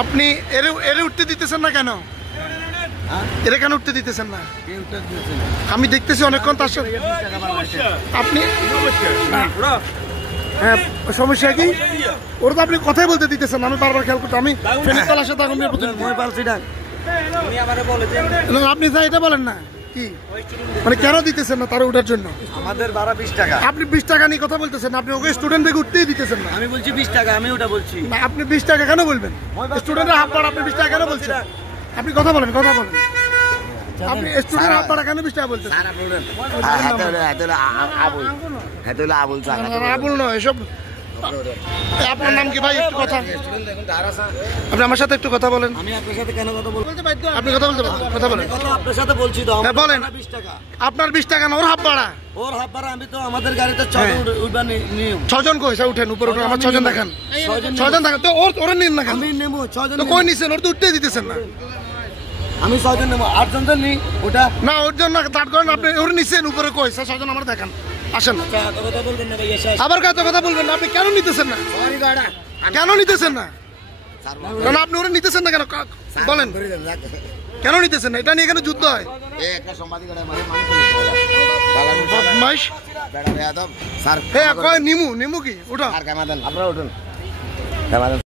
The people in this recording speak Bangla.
আপনি এরে উঠতে দিতেছেন না কেন? এরা কেন উঠতে দিতেছেন না? আমি দেখতেছি অনেকক্ষণ তার সাথে আপনি হ্যাঁ সমস্যা কি? ওরা তো আপনি কথাই বলতে দিতেছেন, আমি বারবার খেয়াল করতে আমি ফেনীতলার সাথে আপনি যা এটা বলেন না কি মানে কেন দিতেছেন না তারা ওঠার জন্য? আমাদের ভাড়া 20 টাকা। আপনি 20 টাকা নিয়ে কথা বলতেছেন, আপনি ওকে স্টুডেন্ট থেকে উঠতেই দিতেছেন না। আমি বলছি 20 টাকা, আমি ওটা বলছি না। আপনি 20 টাকা কেন বলবেন? স্টুডেন্টের হাফ ভাড়া আপনি 20 টাকা কেন বলছেন? আপনি কথা বলেন আপনি স্টুডেন্টের হাফ ভাড়া কেন 20 টাকা বলছেন? আবুল নয় এসব। আপনার নাম কি ভাই? একটু কথা আপনি আমার সাথে একটু কথা বলেন। আমি আপনার সাথে কেন কথা বলবো? আপনি কথা বলতে কথা বলেন। আপনার সাথে বলছি তো বলেন। 20 টাকা আপনার 20 টাকা না, ওর হাফ ভাড়া। ওর হাফ ভাড়া আমি তো আমাদের গাড়িতে 6 জন কইছে উঠেন উপরে উঠেন, আমার 6 জন দেখান। 6 জন দেখান তো ওর নিন না কেন? আমি নেবো 6 জন। তো কই নিছেন? ওর তো উঠতেই দিতেছেন না। আমি 6 জন নেবো, 8 জন তো নি ওটা না। ওর জন্য দাঁড় করেন, আপনি ওর নিছেন উপরে কইছে 6 জন আমার দেখান। আসেন কথা বলবেন না ভাই, আবার কত কথা বলবেন না। আপনি কেন নিতেছেন না? কেন নিতেছেন না? কেন আপনি ওরা নিতেছেন না কেন বলেন? কেন নিতেছেন না? এটা নিয়ে কেন যুদ্ধ হয়? নিমু কি ওটা?